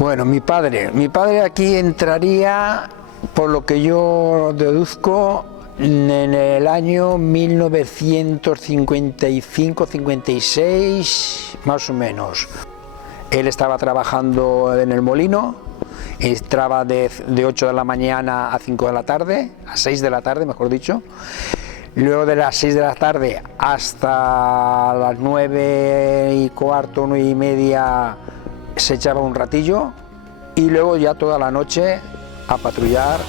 Bueno, mi padre aquí entraría, por lo que yo deduzco, en el año 1955-56, más o menos. Él estaba trabajando en el molino, entraba de 8 de la mañana a 5 de la tarde, a 6 de la tarde, mejor dicho. Luego de las 6 de la tarde hasta las 9:15, 9:30, se echaba un ratillo y luego ya toda la noche a patrullar.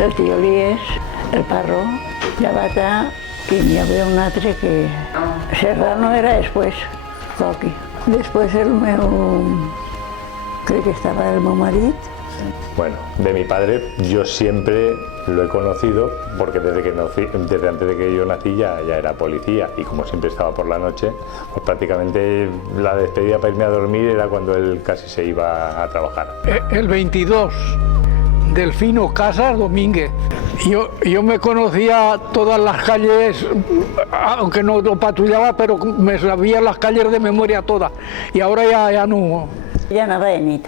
El tiolí és el Parro, Llavata, i n'hi havia un altre que... Serrano era després, Coqui. Després el meu... crec que estava el meu marit. Bueno, de mi padre yo siempre lo he conocido porque desde antes de que yo nací ya era policía, y como siempre estaba por la noche, pues prácticamente la despedida para irme a dormir era cuando él casi se iba a trabajar. El 22, Delfino Casas Domínguez. Yo me conocía todas las calles, aunque no patrullaba, pero me sabía las calles de memoria todas, y ahora ya no. Ja anava de nit.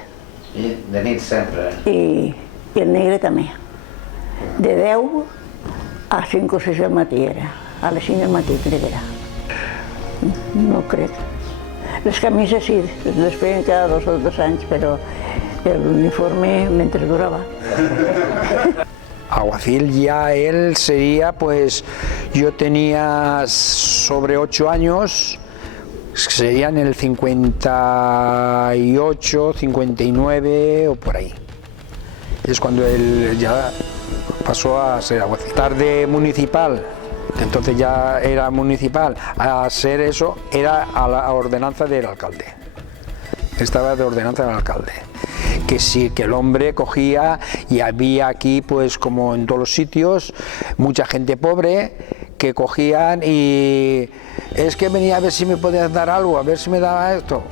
I de nit sempre? I el negre també. De 10 a 5 o 6 del matí era. A les 5 del matí crec que era. No crec. Les camises sí, les feien cada 2 o 3 anys, però l'uniforme mentre durava. Alguacil ya él sería, pues yo tenía sobre 8 años, sería en el 58, 59 o por ahí. Es cuando él ya pasó a ser alguacil. Tarde municipal, entonces ya era municipal, a ser eso era a la ordenanza del alcalde. Estaba de ordenanza del alcalde. Que sí, que el hombre cogía, y había aquí, pues como en todos los sitios, mucha gente pobre que cogían y es que venía a ver si me podías dar algo, a ver si me daba esto.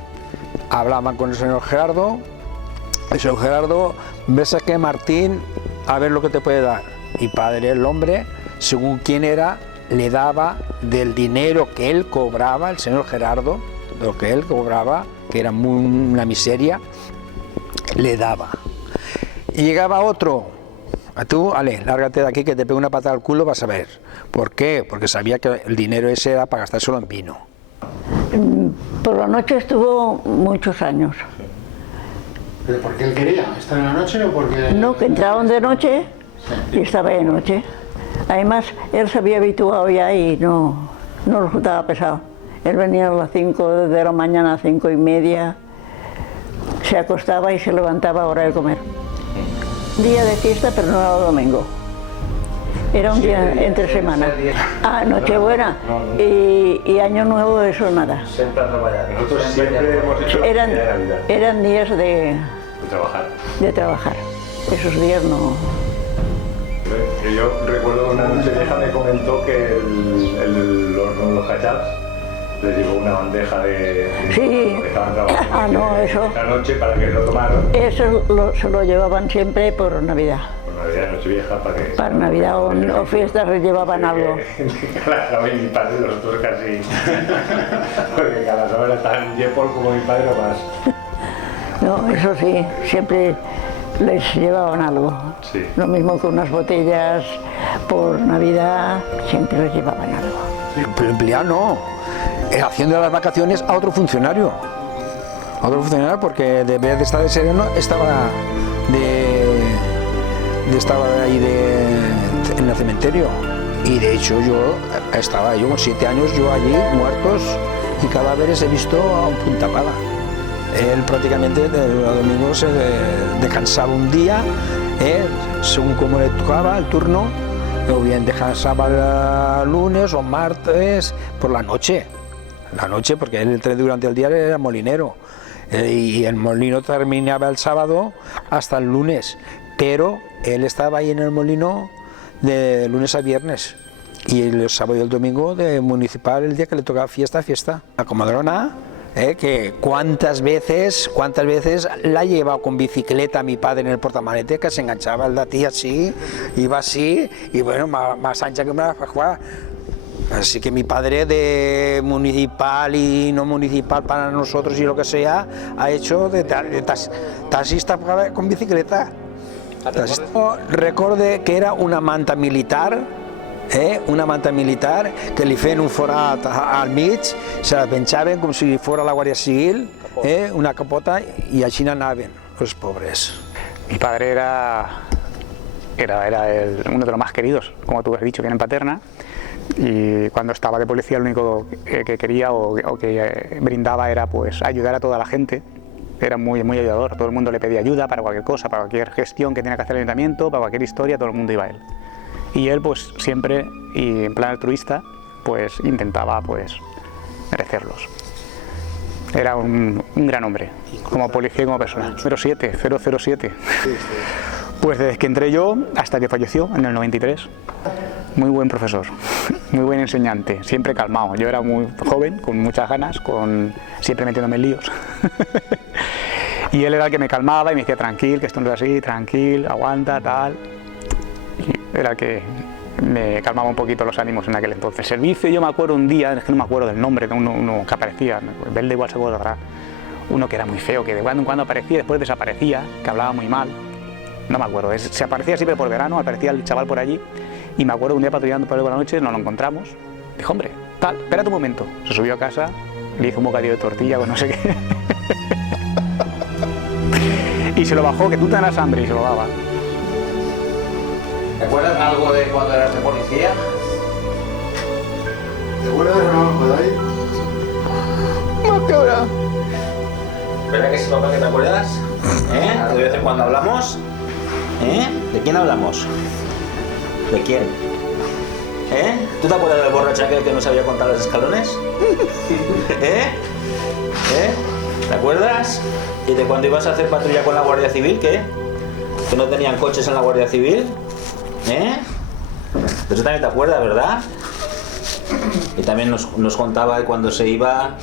Hablaban con el señor Gerardo, ves a que Martín, a ver lo que te puede dar. Y padre, el hombre, según quién era, le daba del dinero que él cobraba, el señor Gerardo, lo que él cobraba, que era una miseria, le daba. Y llegaba otro, a tú, ale, lárgate de aquí que te pego una patada al culo, vas a ver. ¿Por qué? Porque sabía que el dinero ese era para gastárselo en vino. Por la noche estuvo muchos años. ¿Pero por qué él quería estar en la noche o porque...? No, que entraban de noche y estaba de noche. Además, él se había habituado ya y no resultaba pesado. Él venía a las 5 de la mañana, a 5:30, se acostaba y se levantaba a hora de comer. Día de fiesta, pero no era domingo. Era un día entre semana. Nochebuena y Año Nuevo, eso nada. Siempre a trabajar. Nosotros siempre hemos hecho la Navidad. Eran días de trabajar. Esos días no. Yo recuerdo que una noche vieja me comentó que los cachaps les llevó una bandeja de sí. que estaban trabajando eso. la noche para que lo tomaran. Eso se lo llevaban siempre por Navidad. Por Navidad, Nochevieja, para Navidad o fiestas les llevaban algo. Claro, mi padre, nosotros casi. Porque cada semana tan yepol como mi padre o más. No, eso sí, siempre les llevaban algo. Sí. Lo mismo que unas botellas por Navidad, siempre les llevaban algo. Pero empleado no, haciendo las vacaciones a otro funcionario. Porque de vez de estar de sereno estaba ahí en el cementerio. Y de hecho estaba con 7 años yo allí, muertos y cadáveres he visto a punta pala. Él prácticamente los domingos se descansaba un día, según como le tocaba el turno, o bien descansaba el lunes o martes por la noche, porque él durante el día era molinero, y el molino terminaba el sábado hasta el lunes, pero él estaba ahí en el molino de lunes a viernes, y el sábado y el domingo de municipal, el día que le tocaba fiesta. La comadrona, que cuántas veces la ha llevado con bicicleta a mi padre en el portamalete, que se enganchaba el datí así, iba así, y bueno, más ancha que una fajuá. Así que mi padre de municipal y no municipal para nosotros y lo que sea, ha hecho de taxista con bicicleta. Recorde que era una manta militar, que li feien un forat al mig, se la penjaven com si fuera la Guardia Civil, una capota, y així anaven los pobres. Mi padre era uno de los más queridos, como tú has dicho, que era en Paterna, y cuando estaba de policía lo único que quería o que brindaba era pues ayudar a toda la gente. Era muy ayudador, todo el mundo le pedía ayuda para cualquier cosa, para cualquier gestión que tenía que hacer el ayuntamiento, para cualquier historia, todo el mundo iba a él. Y él pues siempre, y en plan altruista, pues intentaba pues merecerlos. Era un gran hombre, como policía y como persona. 007. Pues desde que entré yo hasta que falleció en el 93. Muy buen profesor, muy buen enseñante, siempre calmado. Yo era muy joven, con muchas ganas, siempre metiéndome en líos. Y él era el que me calmaba y me decía tranquil, que esto no es así, tranquil, aguanta, tal. Y era el que me calmaba un poquito los ánimos en aquel entonces. Servicio, yo me acuerdo un día, es que no me acuerdo del nombre de uno que aparecía, Belde igual se acordará, uno que era muy feo, que de cuando en cuando aparecía, después desaparecía, que hablaba muy mal. No me acuerdo, se aparecía siempre por verano, aparecía el chaval por allí. Y me acuerdo un día patrullando por la noche, nos lo encontramos. Dijo, hombre, tal, espérate un momento. Se subió a casa, le hizo un bocadillo de tortilla con no sé qué. Y se lo bajó, que tú te das hambre, y se lo daba. ¿Te acuerdas algo de cuando eras de policía? ¿Te acuerdas o no, Godoy? No, qué hora. ¿Verdad que sí, papá, que te acuerdas? ¿De vez en cuando hablamos? ¿De quién hablamos? ¿De quién? ¿Tú te acuerdas del borracho aquel que no sabía contar los escalones? ¿Te acuerdas? ¿Y de cuando ibas a hacer patrulla con la Guardia Civil, qué? ¿Que no tenían coches en la Guardia Civil? De eso también te acuerdas, ¿verdad? Y también nos contaba de cuando se iba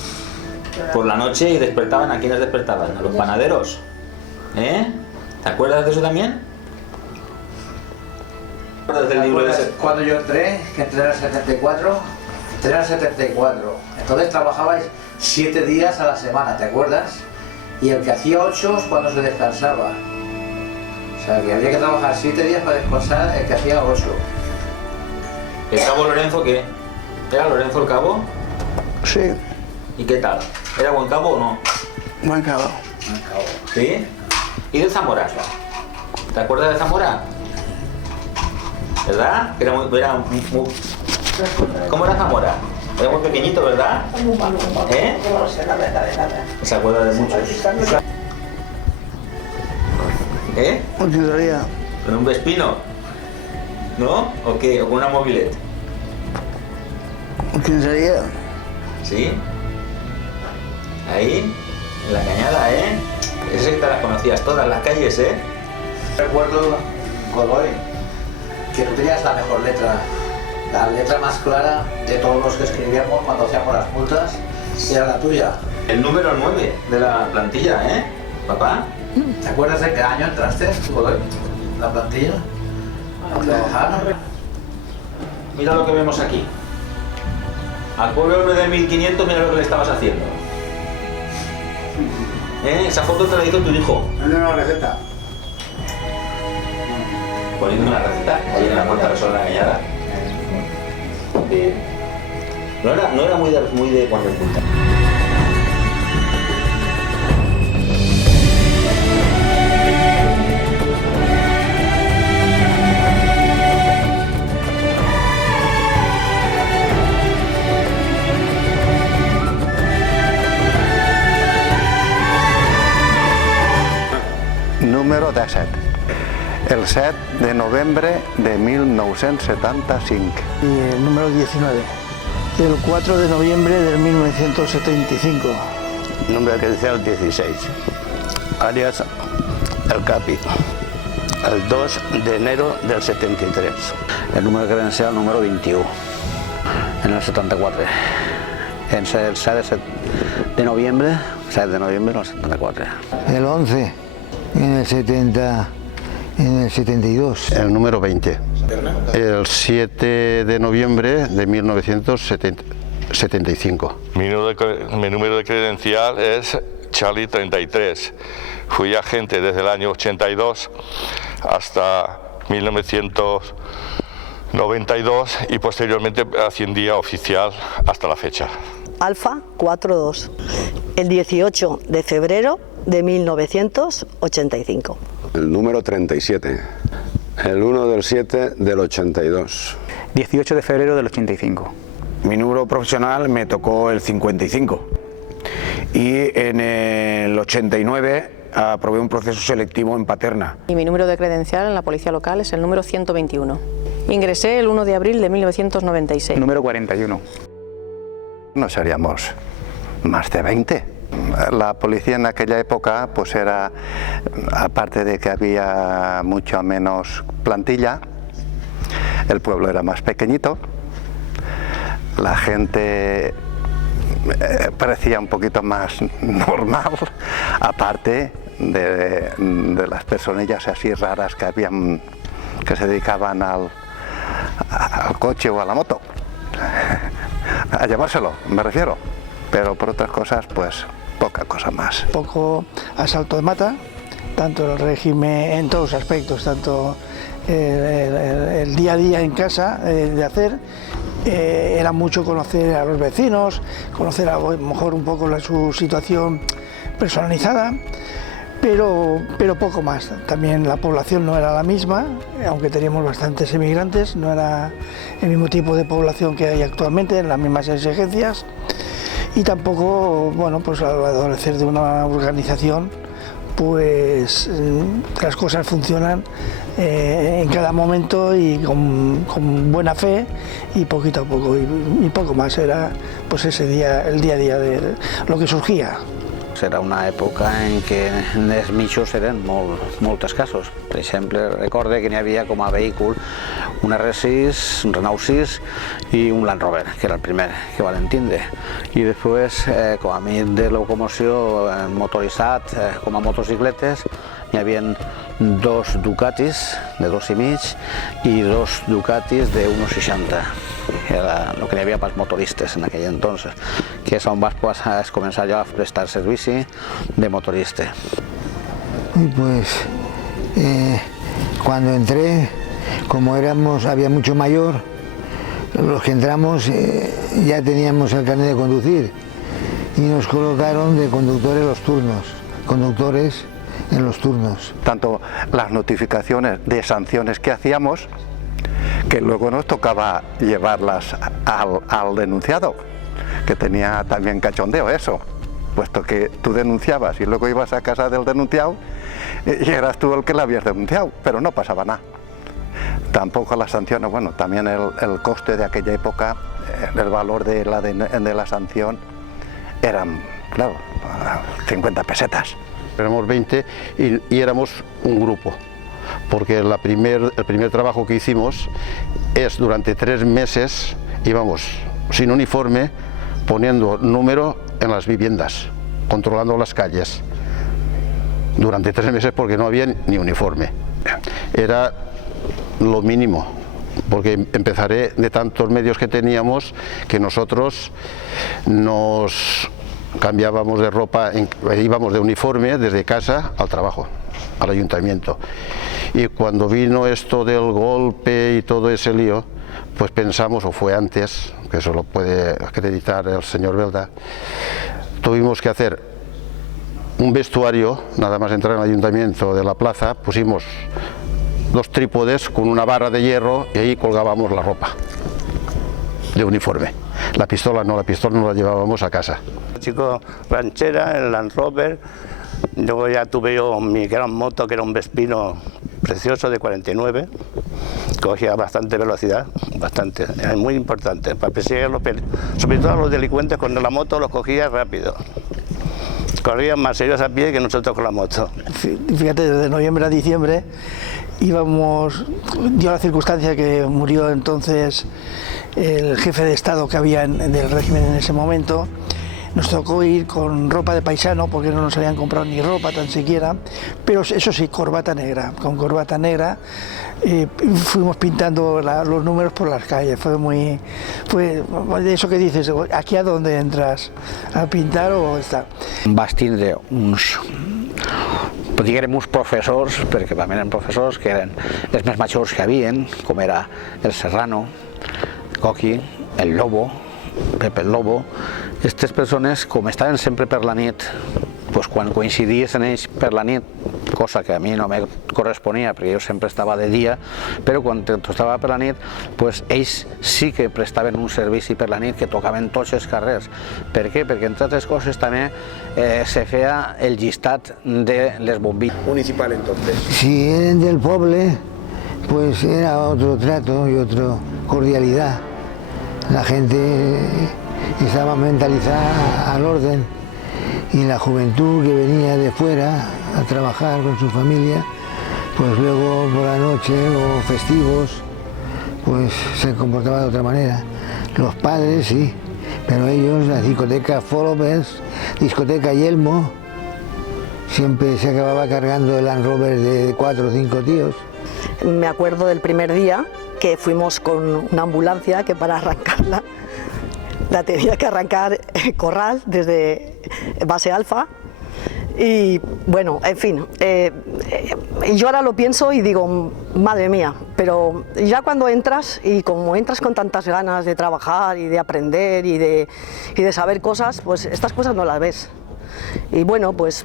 por la noche y despertaban. ¿A quiénes despertaban? ¿A los panaderos? ¿Te acuerdas de eso también? Cuando yo entré, que entré en el 74, entré en el 74. Entonces trabajabais 7 días a la semana, ¿te acuerdas? Y el que hacía 8 es cuando se descansaba. O sea, que había que trabajar 7 días para descansar el que hacía 8. ¿El cabo Lorenzo qué? ¿Era Lorenzo el cabo? Sí, ¿Y qué tal? ¿Era buen cabo o no? buen cabo. Buen cabo. ¿Sí? ¿Y de Zamora? ¿Te acuerdas de Zamora? ¿Verdad? Era muy... ¿Cómo era Zamora? Era muy pequeñito, ¿verdad? Se acuerda de muchos. ¿Quién sería? ¿Con un Vespino? ¿No? ¿O qué? ¿O con una mobilette? ¿Quién sería? ¿Sí? Ahí, en la cañada, Ese que te las conocías todas las calles, Recuerdo, Godoy, que tú tenías la mejor letra, la letra más clara de todos los que escribíamos cuando hacíamos las multas, era la tuya. El número 9 de la plantilla, papá. ¿Te acuerdas de qué año entraste, Godoy, la plantilla? A trabajar. Mira lo que vemos aquí. Al pobre hombre de 1500, mira lo que le estabas haciendo. Esa foto te la hizo tu hijo. Dale una receta. Poniendo una receta ahí en la puerta de la cañada. No era muy de cuando punta. Número 17. El 7 de novembre de 1975. Y el número 19. El 4 de noviembre de 1975. Número credencial 16. Alias El Capi. El 2 de enero del 73. El número credencial número 21, en el 74. El 7 de noviembre, 7 de noviembre del 74. El 11 en el 72. El número 20. Paterna? El 7 de noviembre de 1975. Mi número de credencial es Charlie 33. Fui agente desde el año 82 hasta 1992 y posteriormente ascendía a oficial hasta la fecha. Alfa 42, el 18 de febrero de 1985. El número 37, el 1 del 7 del 82. 18 de febrero del 85. Mi número profesional me tocó el 55 y en el 89 aprobé un proceso selectivo en Paterna. Y mi número de credencial en la policía local es el número 121. Ingresé el 1 de abril de 1996. Número 41. No seríamos más de 20. La policía en aquella época pues era, aparte de que había mucho menos plantilla, el pueblo era más pequeñito, la gente parecía un poquito más normal, aparte de las personillas así raras que habían, que se dedicaban al coche o a la moto, a llevárselo, me refiero, pero por otras cosas pues poca cosa más. Poco asalto de mata, tanto el régimen en todos los aspectos, tanto el día a día en casa de hacer, era mucho conocer a los vecinos, conocer a lo mejor un poco su situación personalizada, pero poco más. También la población no era la misma, aunque teníamos bastantes emigrantes, no era el mismo tipo de población que hay actualmente, en las mismas exigencias, y tampoco, bueno, pues al adolecer de una organización, pues las cosas funcionan en cada momento y con buena fe y poquito a poco, y poco más. Era pues ese día, el día a día de lo que surgía. Era una època en què els mitjos eren molt escassos. Per exemple, recorde que n'hi havia com a vehícul un R6, un Renault 6 i un Land Rover, que era el primer que van tindre. I després, com a mitjà de locomoció motoritzat, com a motocicletes, hi havia dos Ducatis de 2,5 i dos Ducatis de 1,60. Era el que hi havia pels motoristes en aquell entonces, que és on vas començar jo a prestar servici de motorista. Y pues cuando entré, como había mucho mayor, los que entramos ya teníamos el carnet de conducir y nos colocaron de conductores los turnos, conductores en los turnos. Tanto las notificaciones de sanciones que hacíamos, que luego nos tocaba llevarlas al denunciado, que tenía también cachondeo eso, puesto que tú denunciabas y luego ibas a casa del denunciado y eras tú el que la habías denunciado, pero no pasaba nada. Tampoco las sanciones, bueno, también el coste de aquella época, el valor de la sanción eran, claro, 50 pesetas. Éramos 20 y éramos un grupo, porque el primer trabajo que hicimos es durante 3 meses íbamos sin uniforme poniendo número en las viviendas, controlando las calles, durante 3 meses porque no había ni uniforme. Era lo mínimo, porque empezaré de tantos medios que teníamos que nosotros nos cambiábamos de ropa, íbamos de uniforme desde casa al trabajo, al ayuntamiento. Y cuando vino esto del golpe y todo ese lío, pues pensamos, o fue antes, que eso lo puede acreditar el señor Belda, tuvimos que hacer un vestuario, nada más entrar en el ayuntamiento de la plaza, pusimos 2 trípodes con una barra de hierro y ahí colgábamos la ropa de uniforme. La pistola no la llevábamos a casa. Chico ranchera, el Land Rover, luego ya tuve yo mi gran moto que era un Vespino precioso de 49, cogía bastante velocidad, bastante, es muy importante, para perseguir sobre todo a los delincuentes con la moto los cogía rápido. Corrían más ellos a pie que nosotros con la moto. Fíjate, desde noviembre a diciembre íbamos, dio la circunstancia que murió entonces el jefe de Estado que había del régimen en ese momento, Nos tocó ir con ropa de paisano porque no nos habían comprado ni ropa tan siquiera, pero eso sí, corbata negra, con corbata negra. Fuimos pintando los números por las calles, fue de eso que dices, aquí a dónde entras, a pintar o està. Vas tindre uns professors, perquè també eren professors que eren els més majors que havien, com era el Serrano, Coqui, el Lobo, Pepe el Lobo. Aquestes persones, com estaven sempre per la nit, doncs quan coincidies en ells per la nit, cosa que a mi no me corresponia perquè jo sempre estava de dia, però quan estava per la nit, doncs ells sí que prestaven un servici per la nit que tocaven tots els carrers. Per què? Perquè entre altres coses també se feia el llistat de les bombilles. Municipal entonces. Si eran del pueblo, pues era otro trato y otra cordialidad. La gente estaba mentalizada al orden y la juventud que venía de fuera a trabajar con su familia, pues luego por la noche o festivos, pues se comportaba de otra manera. Los padres sí, pero ellos, la discoteca Followers, discoteca Yelmo, siempre se acababa cargando el Land Rover de 4 o 5 tíos. Me acuerdo del primer día que fuimos con una ambulancia que para arrancarla la tenía que arrancar Corral desde base Alfa. Y bueno, en fin, yo ahora lo pienso y digo, madre mía, pero ya cuando entras, y como entras con tantas ganas de trabajar y de aprender y de saber cosas, pues estas cosas no las ves. Y bueno, pues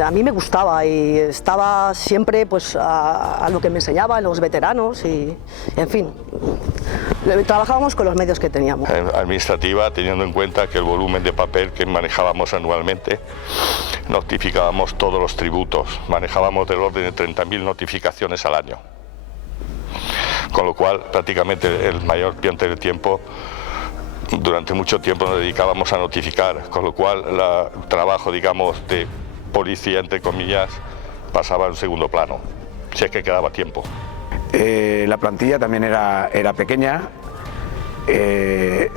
a mí me gustaba y estaba siempre pues a lo que me enseñaban los veteranos y en fin, trabajábamos con los medios que teníamos. Administrativa, teniendo en cuenta que el volumen de papel que manejábamos anualmente, notificábamos todos los tributos, manejábamos del orden de 30.000 notificaciones al año, con lo cual prácticamente el mayor parte del tiempo, durante mucho tiempo nos dedicábamos a notificar, con lo cual el trabajo, digamos, de policía, entre comillas, pasaba en segundo plano, si es que quedaba tiempo. La plantilla también era pequeña,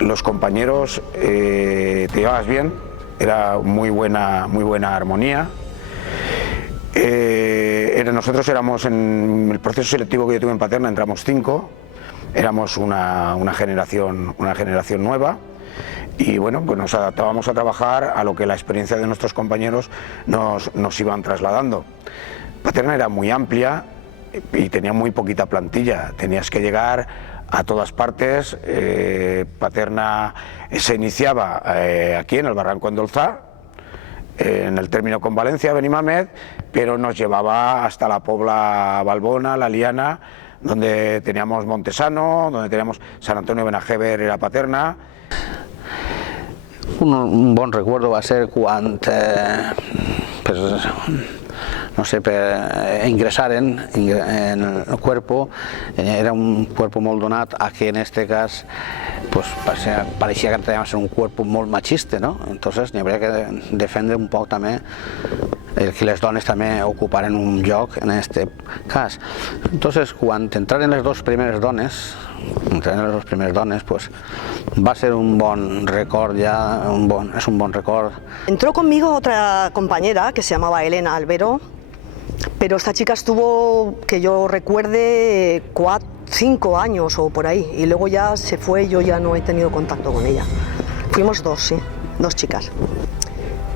los compañeros te llevabas bien, era muy buena armonía. Nosotros éramos, en el proceso selectivo que yo tuve en Paterna, entramos 5. Éramos una generación nueva y bueno, pues nos adaptábamos a trabajar a lo que la experiencia de nuestros compañeros nos iban trasladando. Paterna era muy amplia y tenía muy poquita plantilla, tenías que llegar a todas partes. Paterna se iniciaba aquí en el Barranco Endolzá, en el término con Valencia, Benimamed, pero nos llevaba hasta la Pobla Balbona, la Liana, donde teníamos Montesano, donde teníamos San Antonio Benajever, era Paterna. Un bon recuerdo va ser quan no sé, ingressaren en el cuerpo. Era un cuerpo molt donat a que en este cas pues, pareixia que teníamos un cuerpo molt machista, ¿no? Entonces n'hi hauria que defendre un poc també que les dones també ocuparen un lloc en aquest cas. Entonces, quan entraren les dues primeres dones, pues, va ser un bon record ya, es un bon record. Entró conmigo otra compañera que se llamaba Elena Albero, pero esta chica estuvo, que yo recuerde, 5 años o por ahí, y luego ya se fue, yo ya no he tenido contacto con ella. Fuimos 2, sí, 2 chicas.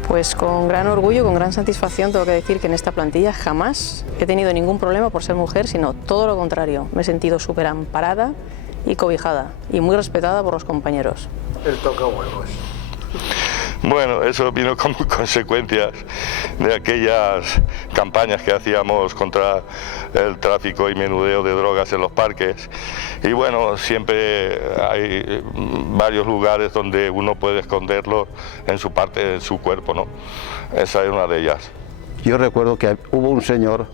Pues con gran orgullo, con gran satisfacción tengo que decir que en esta plantilla jamás he tenido ningún problema por ser mujer, sino todo lo contrario. Me he sentido súper amparada y cobijada y muy respetada por los compañeros. El toca huevos. Bueno, eso vino como consecuencias de aquellas campañas que hacíamos contra el tráfico y menudeo de drogas en los parques. Y bueno, siempre hay varios lugares donde uno puede esconderlo en su parte, en su cuerpo, ¿no? Esa es una de ellas. Yo recuerdo que hubo un señor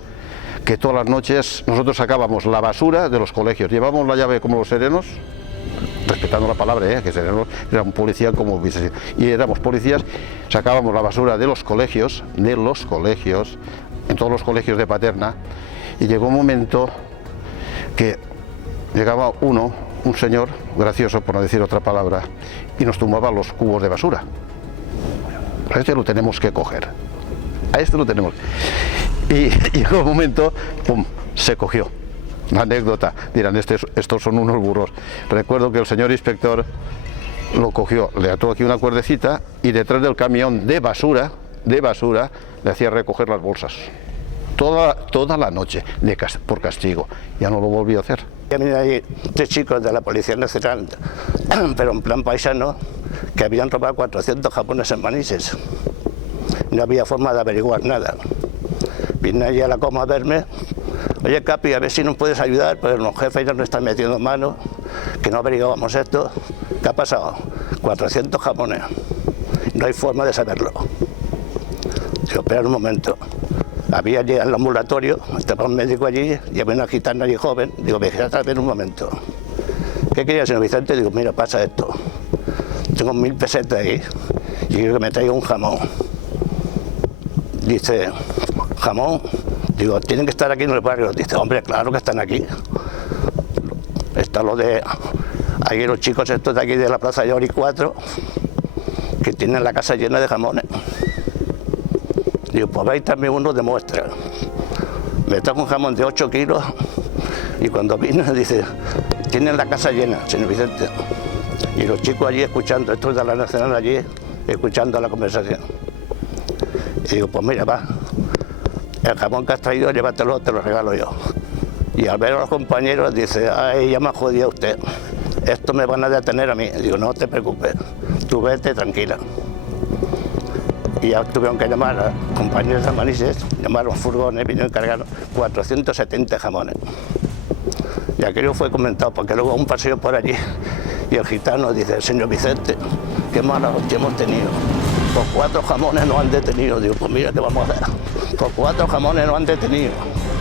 que todas las noches nosotros sacábamos la basura de los colegios, llevábamos la llave como los serenos, respetando la palabra, que serenos era un policía como y éramos policías, sacábamos la basura de los colegios, en todos los colegios de Paterna, y llegó un momento que llegaba uno un señor gracioso, por no decir otra palabra, y nos tumbaba los cubos de basura. A este lo tenemos que coger, a este lo tenemos. Y llegó un momento, pum, se cogió. Una anécdota, dirán, estos son unos burros. Recuerdo que el señor inspector lo cogió, le ató aquí una cuerdecita y detrás del camión de basura le hacía recoger las bolsas. Toda la noche, por castigo. Ya no lo volvió a hacer. Ya vienen ahí 3 chicos de la Policía Nacional, pero en plan paisano, que habían robado 400 japoneses en Manises. No había forma de averiguar nada. Vienen allí a la coma a verme. Oye, Capi, a ver si nos puedes ayudar, pues los jefes ya nos están metiendo mano, que no averiguamos esto. ¿Qué ha pasado? 400 jamones. No hay forma de saberlo. Digo, espera un momento. Había allí al ambulatorio, estaba un médico allí, y había una gitana allí joven. Digo, vigilad un momento. ¿Qué quería, señor Vicente? Digo, mira, pasa esto. Tengo 1000 pesetas ahí y quiero que me traiga un jamón. Dice, ¿jamón? Digo, ¿tienen que estar aquí en el barrio? Dice, hombre, claro que están aquí. Está lo de... Ahí los chicos estos de aquí de la Plaza Llori 4, que tienen la casa llena de jamones. Digo, pues vais también uno de muestra. Me trajo un jamón de 8 kilos y cuando vine dice, tienen la casa llena, señor Vicente. Y los chicos allí escuchando, estos de la Nacional allí, escuchando la conversación. Y digo, pues mira, va, el jamón que has traído, llévatelo, te lo regalo yo. Y al ver a los compañeros dice, ay, ya me ha jodido usted, esto me van a detener a mí. Digo, no te preocupes, tú vete tranquila. Y ya tuvieron que llamar a compañeros de Manises, llamaron furgones, vinieron y cargaron 470 jamones. Y aquello fue comentado, porque luego un paseo por allí, y el gitano dice, señor Vicente, qué mala hostia hemos tenido. Por 4 jamones nos han detenido. Digo, pues mira, ¿qué vamos a hacer? Por 4 jamones nos han detenido.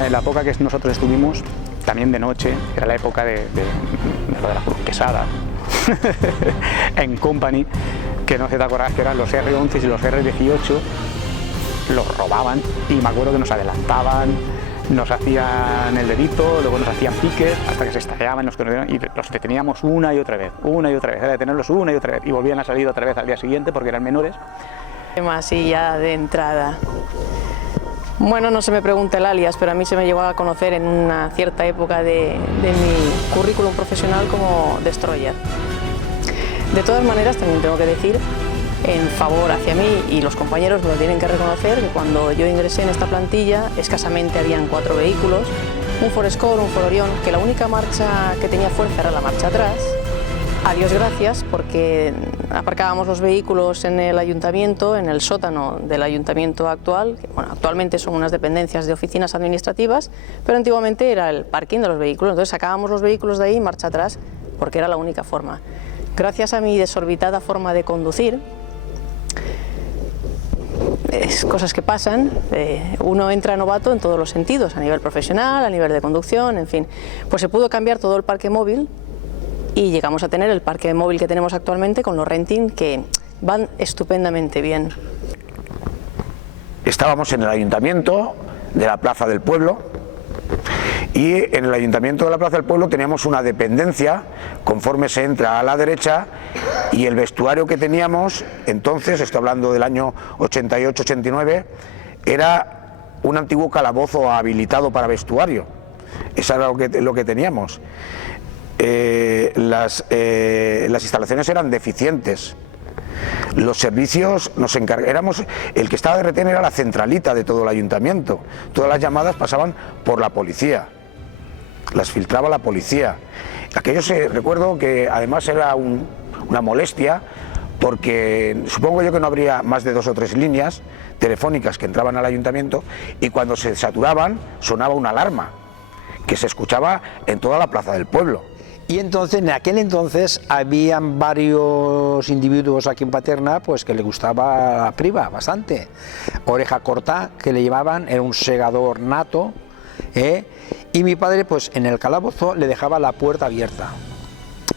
En la época que nosotros estuvimos, también de noche, era la época de lo de la burguesada, en Company, que no sé si te acuerdas que eran los R11 y los R18, los robaban y me acuerdo que nos adelantaban, nos hacían el dedito, luego nos hacían piques hasta que se estallaban y los deteníamos una y otra vez, era detenerlos una y otra vez y volvían a salir otra vez al día siguiente porque eran menores. Así ya de entrada. Bueno, no se me pregunta el alias, pero a mí se me llegó a conocer en una cierta época de mi currículum profesional como Destroyer. De todas maneras, también tengo que decir, en favor hacia mí, y los compañeros me lo tienen que reconocer, que cuando yo ingresé en esta plantilla, escasamente habían 4 vehículos, un Ford Escort, un Ford Orion, que la única marcha que tenía fuerza era la marcha atrás. A Dios gracias, porque aparcábamos los vehículos en el ayuntamiento, en el sótano del ayuntamiento actual, que bueno, actualmente son unas dependencias de oficinas administrativas, pero antiguamente era el parking de los vehículos, entonces sacábamos los vehículos de ahí y marcha atrás, porque era la única forma. Gracias a mi desorbitada forma de conducir, cosas que pasan, uno entra novato en todos los sentidos, a nivel profesional, a nivel de conducción, en fin, pues se pudo cambiar todo el parque móvil y llegamos a tener el parque móvil que tenemos actualmente con los renting que van estupendamente bien. Estábamos en el ayuntamiento de la Plaza del Pueblo y en el ayuntamiento de la Plaza del Pueblo teníamos una dependencia, conforme se entra a la derecha, y el vestuario que teníamos entonces, estoy hablando del año 88-89, era un antiguo calabozo habilitado para vestuario. Eso era lo que teníamos. Las instalaciones eran deficientes. Los servicios nos encargamos, el que estaba de retén era la centralita de todo el ayuntamiento. Todas las llamadas pasaban por la policía, las filtraba la policía. Aquello recuerdo que además era una molestia, porque supongo yo que no habría más de 2 o 3 líneas telefónicas que entraban al ayuntamiento, y cuando se saturaban sonaba una alarma que se escuchaba en toda la Plaza del Pueblo. Y entonces, en aquel entonces, habían varios individuos aquí en Paterna pues que le gustaba la priva bastante. Oreja corta, que le llevaban, era un segador nato, y mi padre pues en el calabozo le dejaba la puerta abierta.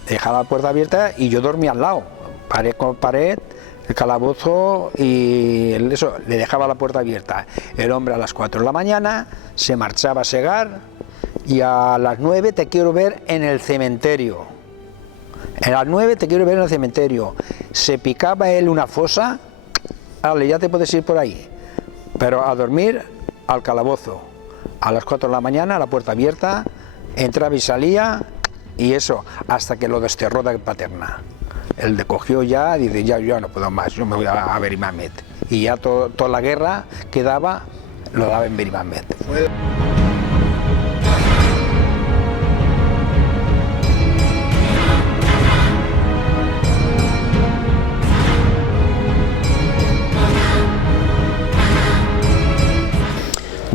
Dejaba la puerta abierta y yo dormía al lado, pared con pared, el calabozo, y eso, le dejaba la puerta abierta. El hombre a las 4 de la mañana se marchaba a segar, y a las 9 te quiero ver en el cementerio. A las 9 te quiero ver en el cementerio. Se picaba él una fosa, vale, ya te puedes ir por ahí. Pero a dormir al calabozo. A las 4 de la mañana, la puerta abierta, entraba y salía, y eso, hasta que lo desterró de Paterna. Él cogió ya, dice, ya no puedo más, yo me voy a Berimamet. Y ya toda la guerra que daba, lo daba en Berimamet.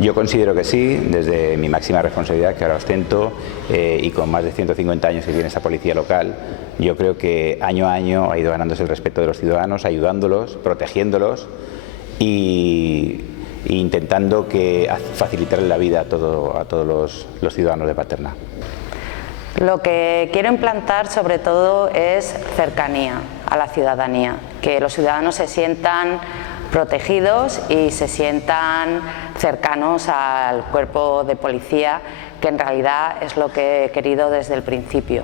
Yo considero que sí, desde mi máxima responsabilidad que ahora ostento y con más de 150 años que tiene esta policía local, yo creo que año a año ha ido ganándose el respeto de los ciudadanos, ayudándolos, protegiéndolos e intentando facilitarle la vida a todos los ciudadanos de Paterna. Lo que quiero implantar sobre todo es cercanía a la ciudadanía, que los ciudadanos se sientan protegidos y se sientan cercanos al cuerpo de policía, que en realidad es lo que he querido desde el principio.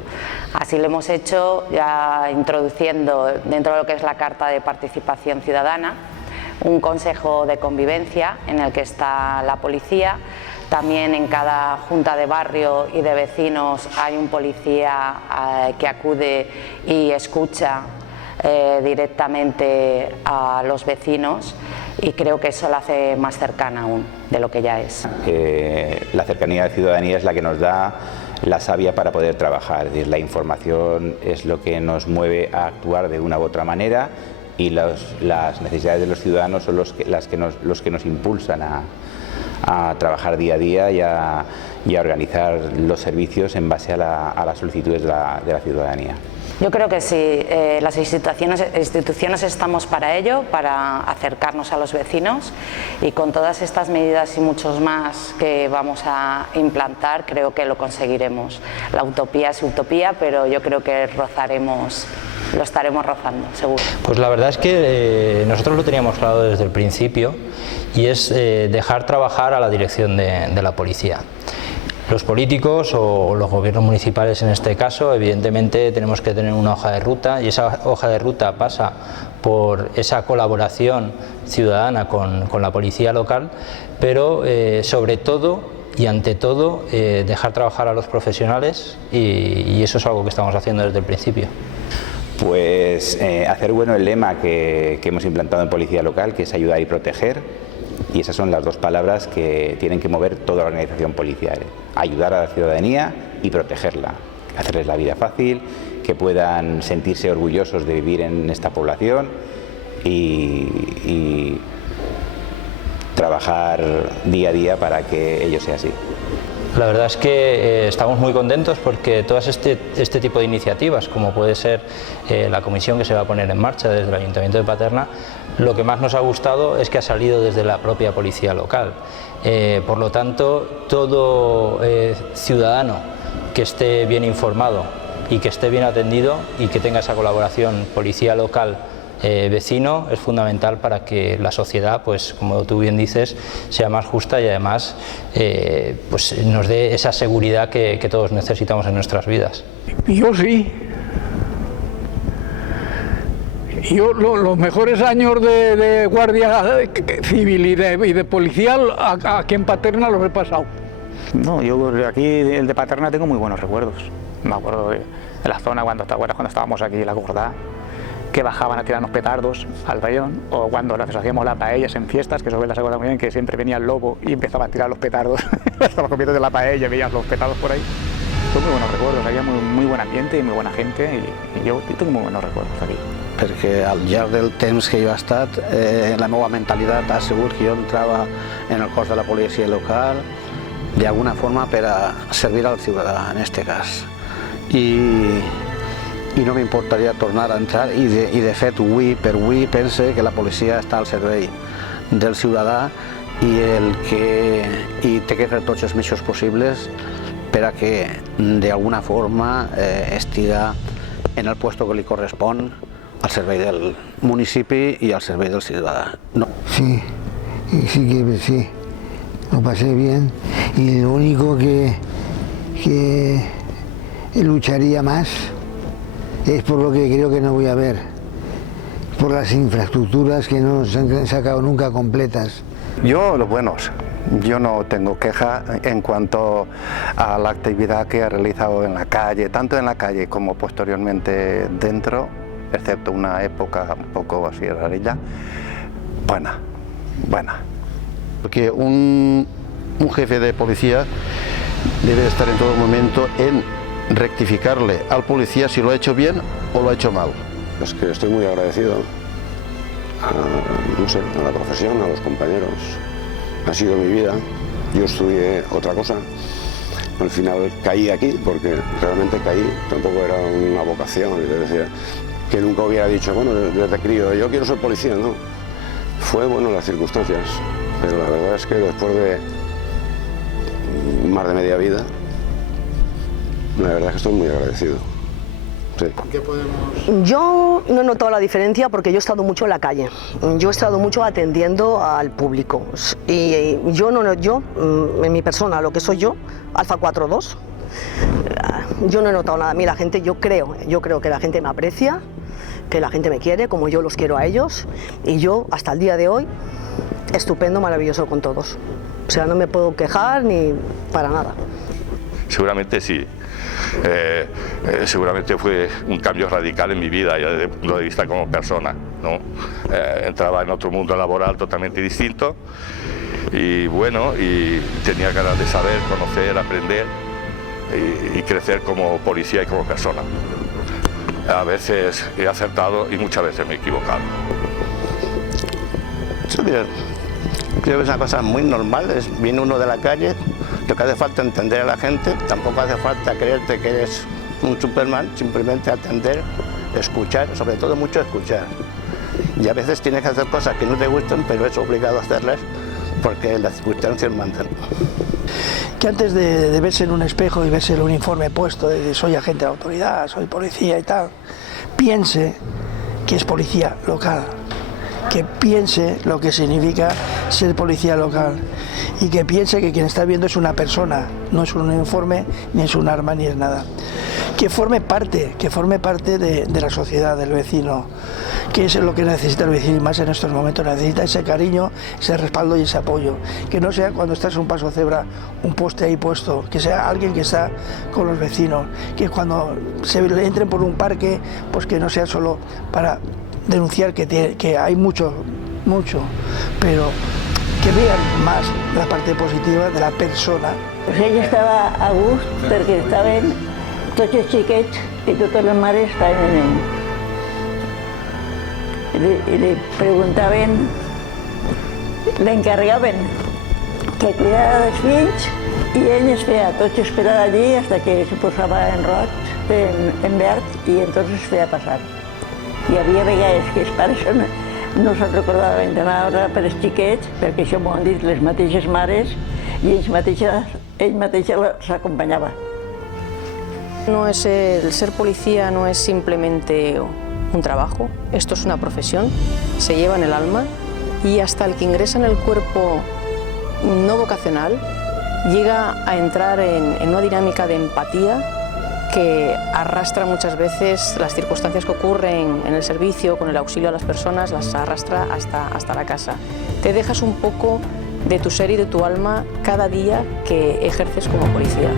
Así lo hemos hecho ya introduciendo dentro de lo que es la Carta de Participación Ciudadana un consejo de convivencia en el que está la policía. También en cada junta de barrio y de vecinos hay un policía que acude y escucha directamente a los vecinos, y creo que eso la hace más cercana aún de lo que ya es. La cercanía de la ciudadanía es la que nos da la savia para poder trabajar, es decir, la información es lo que nos mueve a actuar de una u otra manera, y las necesidades de los ciudadanos son los que nos impulsan a trabajar día a día y a organizar los servicios en base a las solicitudes de la ciudadanía. Yo creo que sí, las instituciones estamos para ello, para acercarnos a los vecinos, y con todas estas medidas y muchos más que vamos a implantar creo que lo conseguiremos. La utopía es utopía, pero yo creo que lo estaremos rozando, seguro. Pues la verdad es que nosotros lo teníamos claro desde el principio, y es dejar trabajar a la dirección de la policía. Los políticos o los gobiernos municipales en este caso, evidentemente tenemos que tener una hoja de ruta, y esa hoja de ruta pasa por esa colaboración ciudadana con la policía local, pero sobre todo y ante todo dejar trabajar a los profesionales, y eso es algo que estamos haciendo desde el principio. Pues hacer bueno el lema que hemos implantado en Policía Local, que es ayudar y proteger. Y esas son las dos palabras que tienen que mover toda la organización policial: ayudar a la ciudadanía y protegerla, hacerles la vida fácil, que puedan sentirse orgullosos de vivir en esta población y trabajar día a día para que ello sea así. La verdad es que estamos muy contentos porque todas este tipo de iniciativas, como puede ser la comisión que se va a poner en marcha desde el Ayuntamiento de Paterna, lo que más nos ha gustado es que ha salido desde la propia policía local. Por lo tanto, todo ciudadano que esté bien informado y que esté bien atendido y que tenga esa colaboración policía local vecino es fundamental para que la sociedad, pues como tú bien dices, sea más justa y además pues nos dé esa seguridad que todos necesitamos en nuestras vidas. Yo sí. Yo los mejores años de guardia civil y de policial aquí en Paterna los he pasado. No, yo aquí el de Paterna tengo muy buenos recuerdos. Me acuerdo de la zona cuando estábamos aquí en la Gordá, que bajaban a tirarnos petardos al bayón, o cuando nos hacíamos las paellas en fiestas, que eso las acuerda muy bien, que siempre venía el lobo y empezaba a tirar los petardos. Estaba comiendo de la paella, veías los petardos por ahí. Son muy buenos recuerdos, había muy buen ambiente y muy buena gente, y yo tengo muy buenos recuerdos aquí. Perquè al llarg del temps que jo he estat, la meva mentalitat ha sigut que jo entrava en el cos de la policia local d'alguna forma per a servir al ciutadà, en aquest cas. I no m'importaria tornar a entrar, i de fet avui per avui pense que la policia està al servei del ciutadà i té que fer tots els mitjans possibles per a que d'alguna forma estiga en el puesto que li correspon al servei del municipi y al servei del ciudadano. No. Sí, sí, lo pasé bien, y lo único que lucharía más es por lo que creo que no voy a ver, por las infraestructuras que no se han sacado nunca completas. Yo, los buenos. Yo no tengo queja en cuanto a la actividad que he realizado en la calle, tanto en la calle como posteriormente dentro, excepto una época un poco así rarilla, buena. Porque un jefe de policía debe estar en todo momento en rectificarle al policía si lo ha hecho bien o lo ha hecho mal. Es que estoy muy agradecido no sé, a la profesión, a los compañeros. Ha sido mi vida, yo estudié otra cosa, al final caí aquí porque realmente caí, tampoco era una vocación, es decir, que nunca hubiera dicho, bueno, desde crío, yo quiero ser policía, no. Fue, bueno, las circunstancias, pero la verdad es que después de más de media vida, la verdad es que estoy muy agradecido. Sí. ¿Qué podemos...? Yo no he notado la diferencia porque yo he estado mucho en la calle, yo he estado mucho atendiendo al público y yo en mi persona, lo que soy yo, Alfa 42, yo no he notado nada. A mí la gente, yo creo que la gente me aprecia, que la gente me quiere como yo los quiero a ellos y yo hasta el día de hoy estupendo, maravilloso con todos. O sea, no me puedo quejar ni para nada. Seguramente sí. Seguramente fue un cambio radical en mi vida, ya desde el punto de vista como persona, ¿no? Entraba en otro mundo laboral totalmente distinto y bueno, y tenía ganas de saber, conocer, aprender y crecer como policía y como persona. A veces he acertado y muchas veces me he equivocado. Sí, creo que es una cosa muy normal, viene uno de la calle, lo que hace falta es entender a la gente, tampoco hace falta creerte que eres un Superman, simplemente atender, escuchar, sobre todo mucho escuchar. Y a veces tienes que hacer cosas que no te gustan, pero es obligado a hacerlas porque las circunstancias mandan. Que antes de verse en un espejo y verse el uniforme puesto de soy agente de la autoridad, soy policía y tal, piense que es policía local, que piense lo que significa ser policía local y que piense que quien está viendo es una persona, no es un uniforme, ni es un arma, ni es nada. Que forme parte de la sociedad, del vecino, que es lo que necesita el vecino y más en estos momentos, necesita ese cariño, ese respaldo y ese apoyo. Que no sea cuando estás en un paso cebra, un poste ahí puesto, que sea alguien que está con los vecinos, que cuando se entren por un parque, pues que no sea solo para denunciar que hay mucho, pero que vean más la parte positiva de la persona. Pues ella estava a gust perquè estaven tots els xiquets i totes les mares estaven i li preguntaven, l'encarregaven que cuidara dels fills i ell es feia tots esperar allí hasta que se posava en roig, en verd i entonces es feia passar. Hi havia vegades que els pares no se'n recordaven d'anar per els xiquets, perquè això m'ho han dit les mateixes mares i ell mateixa les acompanyava. No es el ser policía no es simplemente un trabajo, esto es una profesión, se lleva en el alma y hasta el que ingresa en el cuerpo no vocacional llega a entrar en una dinámica de empatía que arrastra muchas veces las circunstancias que ocurren en el servicio, con el auxilio a las personas, las arrastra hasta la casa. Te dejas un poco de tu ser y de tu alma cada día que ejerces como policía.